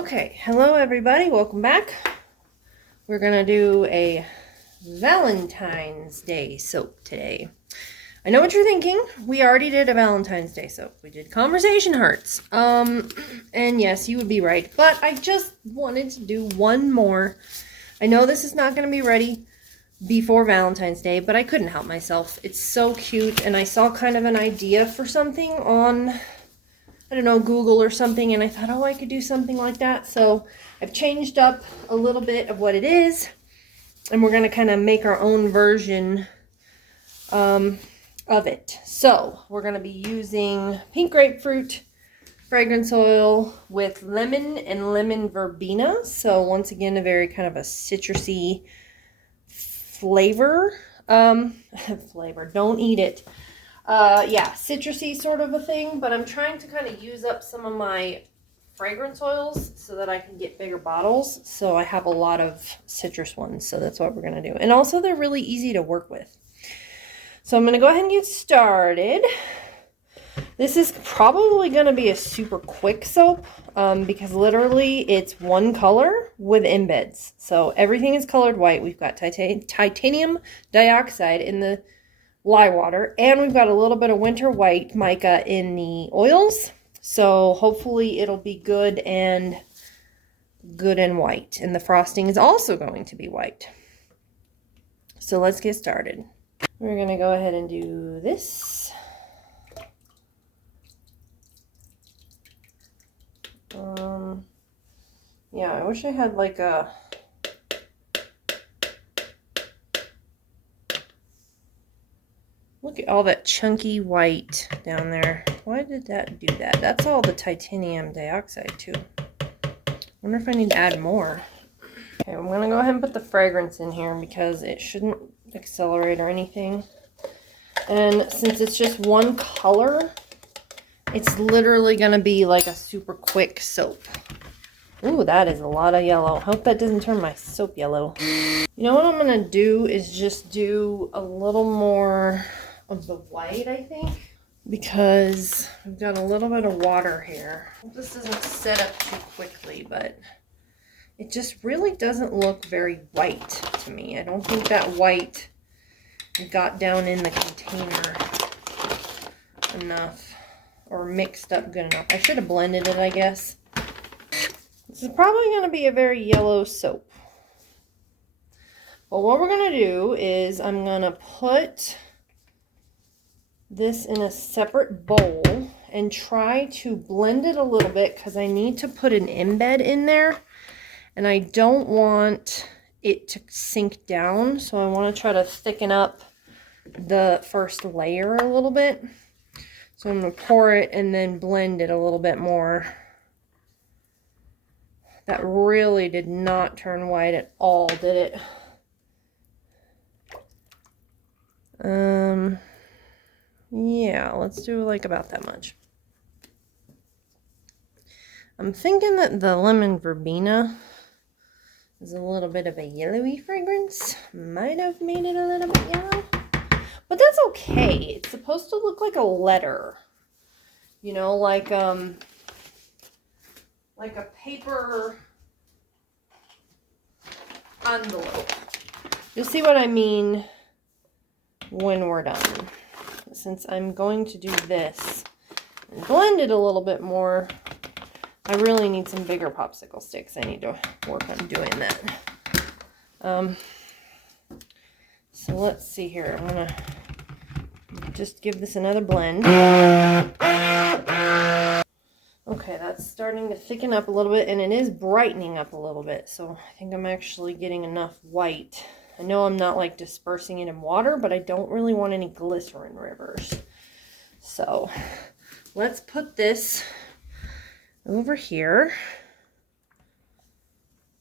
Okay, hello everybody, welcome back. We're gonna do a Valentine's Day soap today. I know what you're thinking. We already did a Valentine's Day soap. We did conversation hearts. And yes, you would be right, but I just wanted to do one more. I know this is not gonna be ready before Valentine's Day, but I couldn't help myself. It's so cute, and I saw kind of an idea for something on, I don't know, Google or something, and I thought, oh, I could do something like that. So I've changed up a little bit of what it is, and we're going to kind of make our own version of it. So we're going to be using pink grapefruit fragrance oil with lemon and lemon verbena. So once again, a very kind of a citrusy flavor. Flavor, don't eat it. Yeah, citrusy sort of a thing, but I'm trying to kind of use up some of my fragrance oils so that I can get bigger bottles. So I have a lot of citrus ones, so that's what we're going to do. And also they're really easy to work with. So I'm going to go ahead and get started. This is probably going to be a super quick soap because literally it's one color with embeds. So everything is colored white. We've got titanium dioxide in the lye water, and we've got a little bit of winter white mica in the oils, so hopefully it'll be good and white, and the frosting is also going to be white. So let's get started. We're gonna go ahead and do this. Yeah, I wish I had like a look at all that chunky white down there. Why did that do that? That's all the titanium dioxide too. I wonder if I need to add more. Okay, I'm going to go ahead and put the fragrance in here because it shouldn't accelerate or anything. And since it's just one color, it's literally going to be like a super quick soap. Ooh, that is a lot of yellow. Hope that doesn't turn my soap yellow. You know what I'm going to do is just do a little more of the white, I think, because we've got a little bit of water here. This doesn't set up too quickly, but it just really doesn't look very white to me. I don't think that white got down in the container enough or mixed up good enough. I should have blended it, I guess. This is probably going to be a very yellow soap. Well, what we're going to do is I'm going to put this in a separate bowl and try to blend it a little bit because I need to put an embed in there and I don't want it to sink down, so I want to try to thicken up the first layer a little bit. So I'm going to pour it and then blend it a little bit more. That really did not turn white at all, did it? Yeah, let's do like about that much. I'm thinking that the lemon verbena is a little bit of a yellowy fragrance. Might have made it a little bit yellow. But that's okay. It's supposed to look like a letter. You know, like a paper envelope. You'll see what I mean when we're done. Since I'm going to do this and blend it a little bit more, I really need some bigger popsicle sticks. I need to work on doing that. So let's see here. I'm going to just give this another blend. Okay, that's starting to thicken up a little bit, and it is brightening up a little bit, so I think I'm actually getting enough white. I know I'm not like dispersing it in water, but I don't really want any glycerin rivers. So let's put this over here,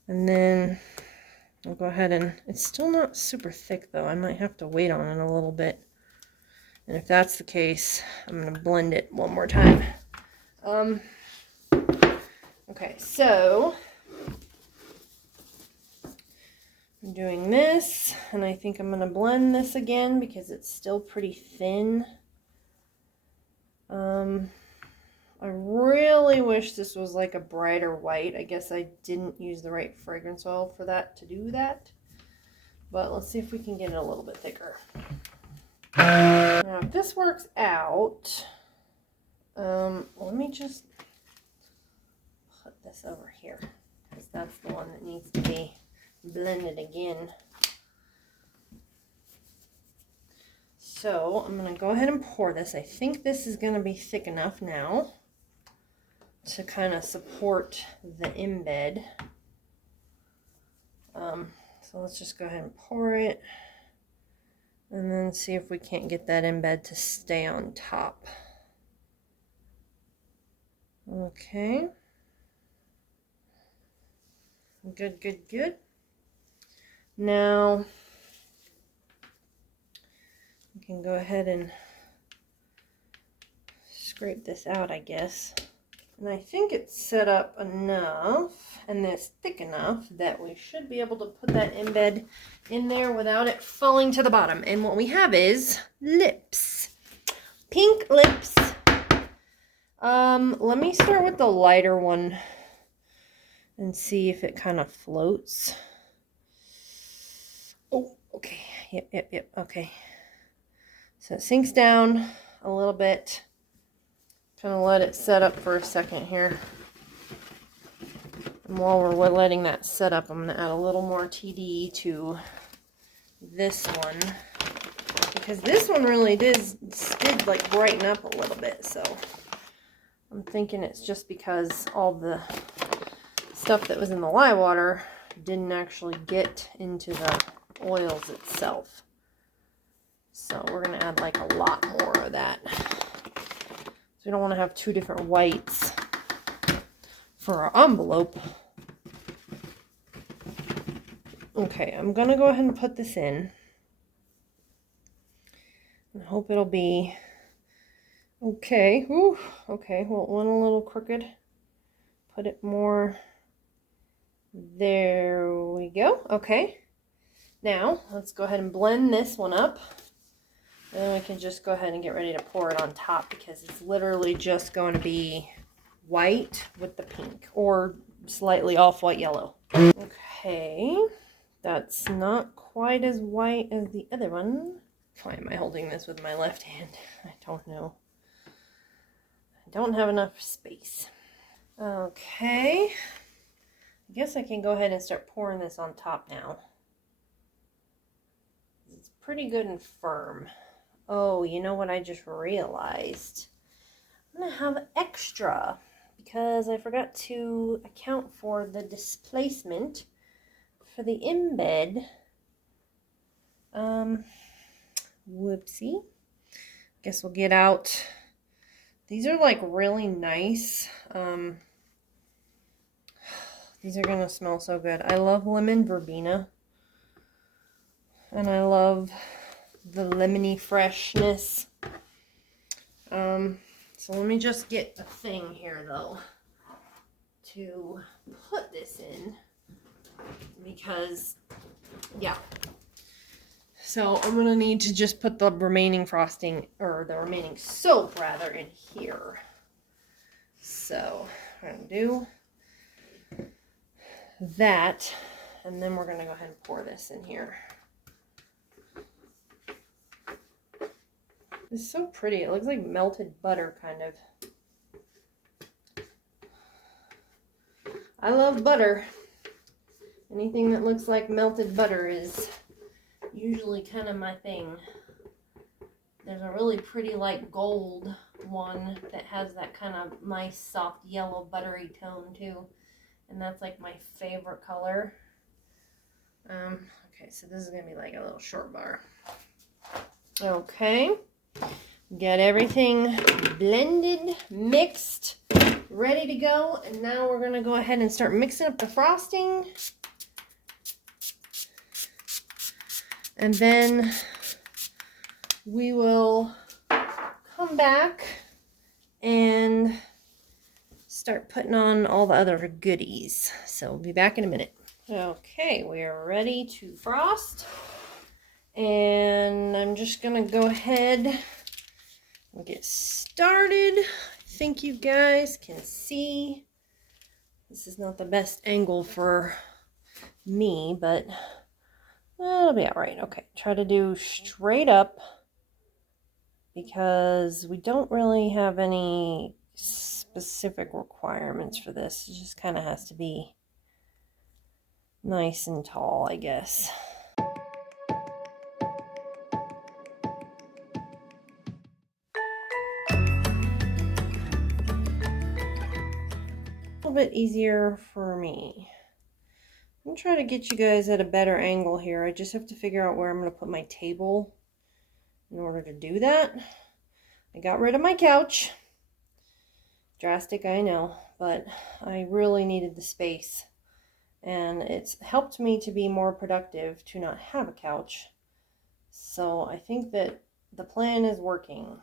and then I'll go ahead and, it's still not super thick though. I might have to wait on it a little bit. And if that's the case, I'm going to blend it one more time. Okay, so I'm doing this, and I think I'm going to blend this again because it's still pretty thin. I really wish this was like a brighter white. I guess I didn't use the right fragrance oil for that to do that. But let's see if we can get it a little bit thicker. Now, if this works out, let me just put this over here, because that's the one that needs to be blended again. So I'm going to go ahead and pour this. I think this is going to be thick enough now to kind of support the embed. So let's just go ahead and pour it and then see if we can't get that embed to stay on top. Okay. Good, good, good. Now we can go ahead and scrape this out, I guess. And I think it's set up enough and it's thick enough that we should be able to put that embed in there without it falling to the bottom. And what we have is lips. Pink lips. Let me start with the lighter one and see if it kind of floats. Oh, okay. Yep. Okay. So it sinks down a little bit. Kind of let it set up for a second here. And while we're letting that set up, I'm going to add a little more TD to this one. Because this one really did like brighten up a little bit. So I'm thinking it's just because all the stuff that was in the lye water didn't actually get into the oils itself. So we're going to add like a lot more of that. So we don't want to have two different whites for our envelope. Okay, I'm going to go ahead and put this in. I hope it'll be okay. Ooh, okay, well, it went a little crooked. Put it more. There we go. Okay. Now, let's go ahead and blend this one up. And then we can just go ahead and get ready to pour it on top because it's literally just going to be white with the pink or slightly off-white yellow. Okay, that's not quite as white as the other one. Why am I holding this with my left hand? I don't know. I don't have enough space. Okay, I guess I can go ahead and start pouring this on top now. It's pretty good and firm. Oh, you know what I just realized? I'm going to have extra because I forgot to account for the displacement for the embed. Whoopsie. Guess we'll get out. These are like really nice. These are going to smell so good. I love lemon verbena. And I love the lemony freshness. So let me just get a thing here though to put this in because yeah. So I'm gonna need to just put the remaining frosting or the remaining soap rather in here. So I'm gonna do that and then we're gonna go ahead and pour this in here. It's so pretty. It looks like melted butter, kind of. I love butter. Anything that looks like melted butter is usually kind of my thing. There's a really pretty like gold one that has that kind of nice soft yellow buttery tone too. And that's like my favorite color. Okay, so this is going to be like a little short bar. Okay. Got everything blended, mixed, ready to go. And now we're going to go ahead and start mixing up the frosting. And then we will come back and start putting on all the other goodies. So we'll be back in a minute. Okay, we are ready to frost. And I'm just going to go ahead and get started. I think you guys can see. This is not the best angle for me, but it'll be all right. Okay, try to do straight up because we don't really have any specific requirements for this. It just kind of has to be nice and tall, I guess. A little bit easier for me. I'm trying to get you guys at a better angle here. I just have to figure out where I'm going to put my table in order to do that. I got rid of my couch. Drastic, I know, but I really needed the space. And it's helped me to be more productive to not have a couch. So I think that the plan is working.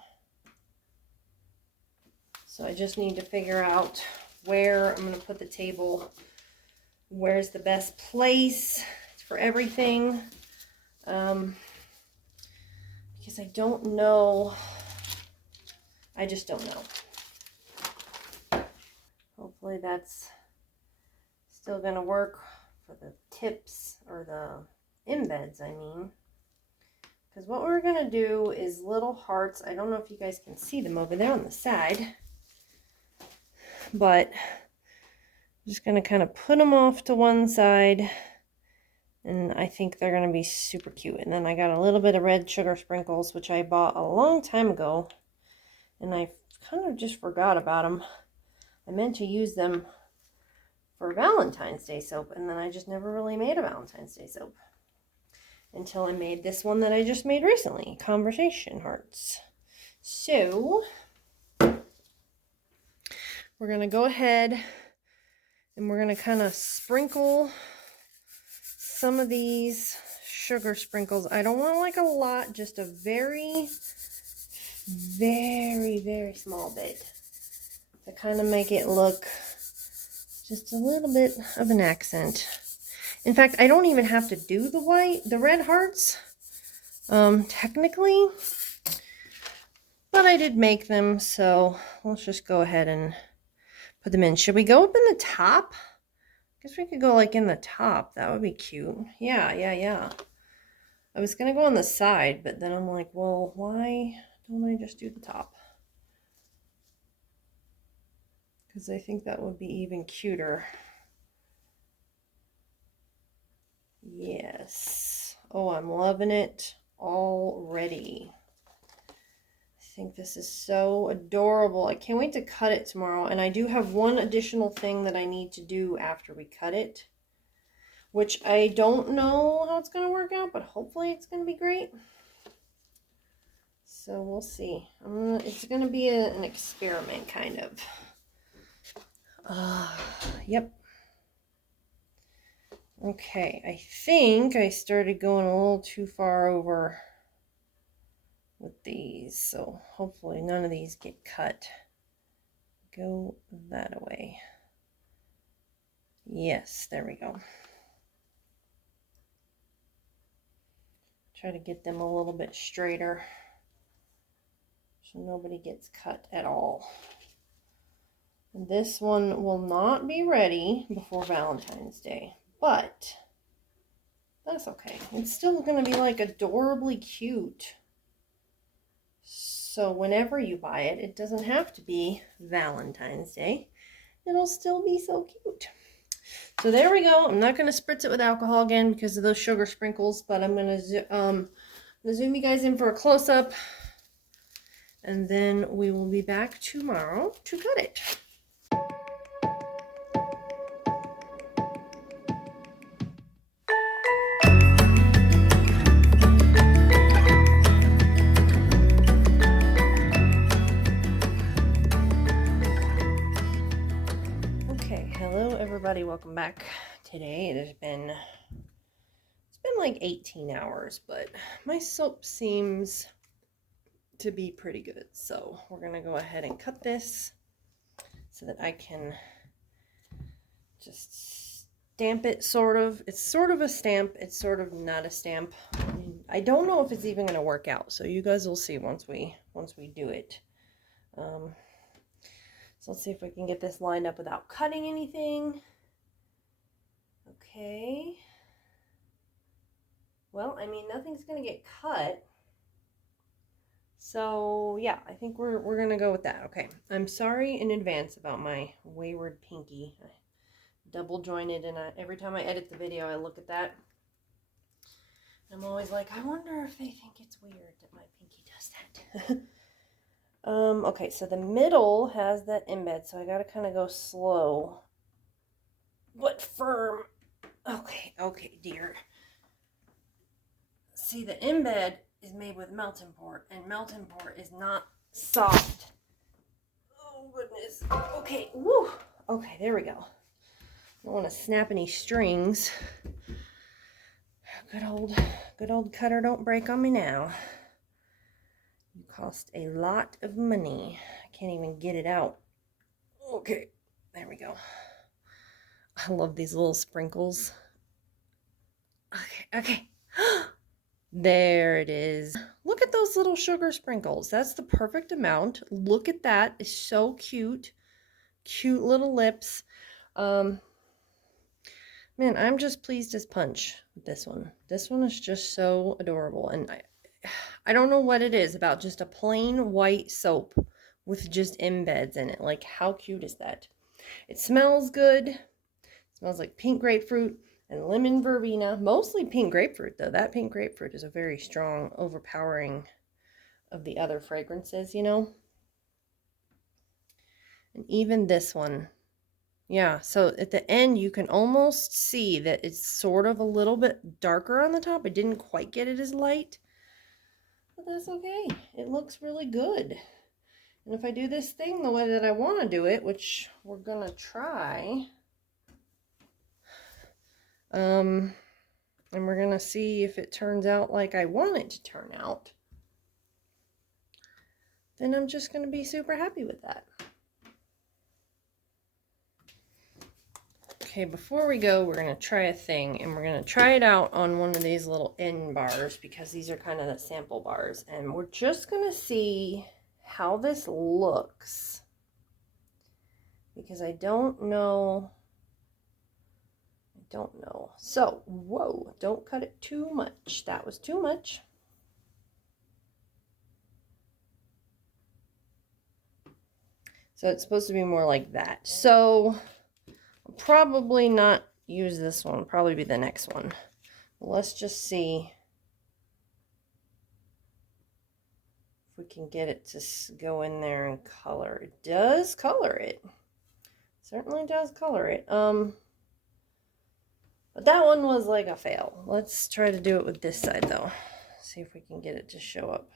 So I just need to figure out where I'm going to put the table. Where's the best place for everything? Because I don't know. I just don't know. Hopefully that's still going to work for the tips, or the embeds, I mean. Because what we're going to do is little hearts. I don't know if you guys can see them over there on the side. But I'm just going to kind of put them off to one side. And I think they're going to be super cute. And then I got a little bit of red sugar sprinkles, which I bought a long time ago. And I kind of just forgot about them. I meant to use them for Valentine's Day soap. And then I just never really made a Valentine's Day soap. Until I made this one that I just made recently. Conversation Hearts. So we're going to go ahead and we're going to kind of sprinkle some of these sugar sprinkles. I don't want like a lot, just a very, very, very small bit to kind of make it look just a little bit of an accent. In fact, I don't even have to do the red hearts, technically, but I did make them, so let's just go ahead and put them in. Should we go up in the top? I guess we could go like in the top. That would be cute. Yeah. I was going to go on the side, but then I'm like, well, why don't I just do the top? Because I think that would be even cuter. Yes. Oh, I'm loving it already. I think this is so adorable. I can't wait to cut it tomorrow. And I do have one additional thing that I need to do after we cut it, which I don't know how it's going to work out, but hopefully it's going to be great. So we'll see. It's going to be an experiment, kind of. Yep. Okay, I think I started going a little too far over with these, so hopefully none of these get cut. Go that away. Yes, there we go. Try to get them a little bit straighter so nobody gets cut at all. And this one will not be ready before Valentine's Day. But that's okay. It's still going to be like adorably cute. So whenever you buy it, it doesn't have to be Valentine's Day. It'll still be so cute. So there we go. I'm not going to spritz it with alcohol again because of those sugar sprinkles, but I'm going to zoom you guys in for a close-up. And then we will be back tomorrow to cut it. Everybody, welcome back. Today it's been like 18 hours, but my soap seems to be pretty good, so we're gonna go ahead and cut this so that I can just stamp it. It's sort of a stamp, it's sort of not a stamp. I don't know if it's even gonna work out, so you guys will see once we do it. So let's see if we can get this lined up without cutting anything. Okay. Well, I mean, nothing's going to get cut. So, yeah, I think we're going to go with that. Okay. I'm sorry in advance about my wayward pinky. I double jointed, and every time I edit the video, I look at that. I'm always like, I wonder if they think it's weird that my pinky does that. Okay, so the middle has that embed, so I got to kind of go slow, but firm. Okay, dear. See, the embed is made with melting port, and melting port is not soft. Oh, goodness. Okay, woo. Okay, there we go. I don't want to snap any strings. Good old cutter don't break on me now. You cost a lot of money. I can't even get it out. Okay, there we go. I love these little sprinkles. Okay. There it is. Look at those little sugar sprinkles. That's the perfect amount. Look at that. It's so cute. Cute little lips. Man, I'm just pleased as punch with this one. This one is just so adorable. And I don't know what it is about just a plain white soap with just embeds in it. Like, how cute is that? It smells good. It smells like pink grapefruit and lemon verbena. Mostly pink grapefruit, though. That pink grapefruit is a very strong, overpowering of the other fragrances, you know? And even this one. Yeah, so at the end, you can almost see that it's sort of a little bit darker on the top. I didn't quite get it as light. But that's okay. It looks really good. And if I do this thing the way that I want to do it, which we're going to try, and we're going to see if it turns out like I want it to turn out, then I'm just going to be super happy with that. Okay, before we go, we're going to try a thing, and we're going to try it out on one of these little end bars, because these are kind of the sample bars, and we're just going to see how this looks, because I don't know. So, whoa, don't cut it too much. That was too much. So it's supposed to be more like that. So I'll probably not use this one. Probably be the next one. Let's just see if we can get it to go in there and color. It does color it. Certainly does color it. But that one was like a fail. Let's try to do it with this side, though. See if we can get it to show up.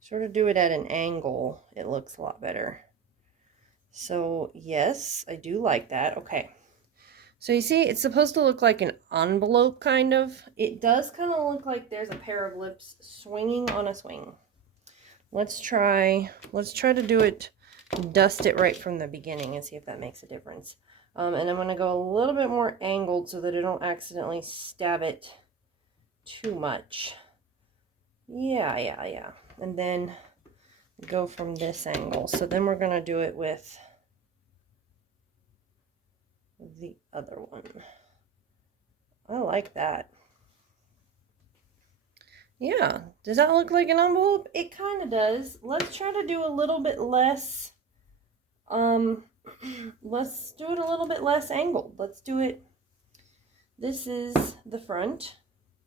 Sort of do it at an angle. It looks a lot better. So, yes, I do like that. Okay. So, you see, it's supposed to look like an envelope, kind of. It does kind of look like there's a pair of lips swinging on a swing. Let's try to do it, dust it right from the beginning and see if that makes a difference. And I'm going to go a little bit more angled so that I don't accidentally stab it too much. Yeah. And then go from this angle. So then we're going to do it with the other one. I like that. Yeah. Does that look like an envelope? It kind of does. Let's try to do a little bit less, let's do it a little bit less angled. Let's do it. This is the front.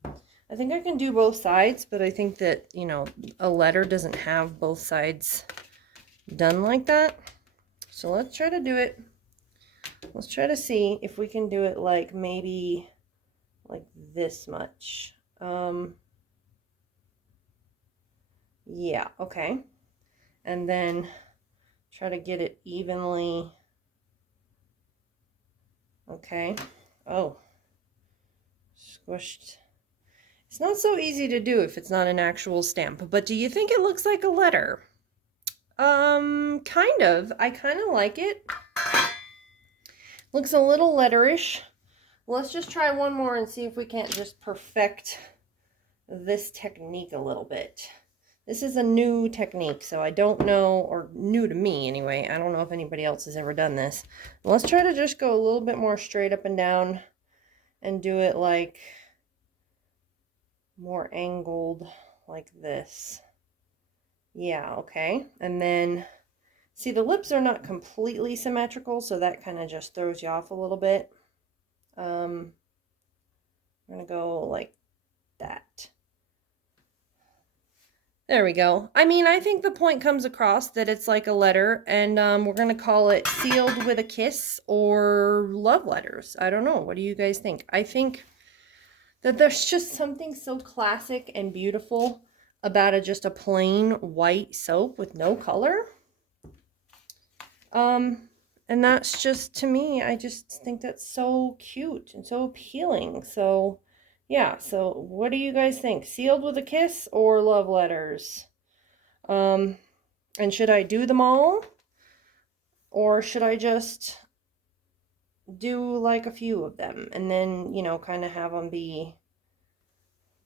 I think I can do both sides, but I think that, you know, a letter doesn't have both sides done like that. So let's try to do it. Let's try to see if we can do it like maybe like this much. Yeah, okay. And then try to get it evenly. Okay. Oh. Squished. It's not so easy to do if it's not an actual stamp, but do you think it looks like a letter? Kind of. I kind of like it. Looks a little letterish. Let's just try one more and see if we can't just perfect this technique a little bit. This is a new technique, so I don't know, or new to me anyway. I don't know if anybody else has ever done this. Let's try to just go a little bit more straight up and down and do it like more angled like this. Yeah, okay. And then, see, the lips are not completely symmetrical, so that kind of just throws you off a little bit. I'm going to go like that. There we go. I mean, I think the point comes across that it's like a letter, and we're going to call it Sealed with a Kiss or Love Letters. I don't know. What do you guys think? I think that there's just something so classic and beautiful about just a plain white soap with no color. And that's just, to me, I just think that's so cute and so appealing. So, yeah. So, what do you guys think? Sealed with a Kiss or Love Letters? And should I do them all? Or should I just do like a few of them and then, you know, kind of have them be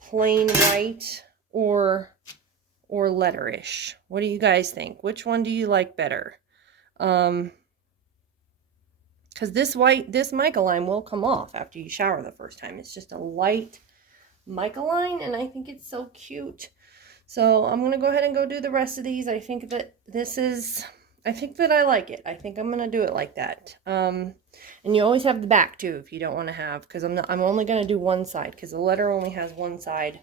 plain white or letterish? What do you guys think? Which one do you like better? Because this mica line will come off after you shower the first time. It's just a light mica line, and I think it's so cute. So I'm going to go ahead and go do the rest of these. I think that I think that I like it. I think I'm going to do it like that. And you always have the back too if you don't want to have, because I'm only going to do one side because the letter only has one side.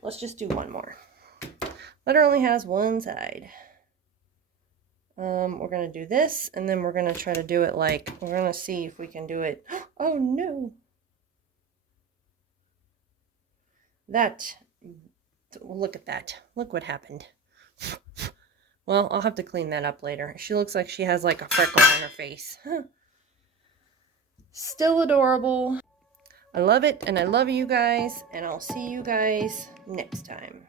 Let's just do one more. Letter only has one side. We're going to do this, and then we're going to try to do it like, we're going to see if we can do it. Oh, no. Look at that. Look what happened. Well, I'll have to clean that up later. She looks like she has like a freckle on her face. Still adorable. I love it, and I love you guys, and I'll see you guys next time.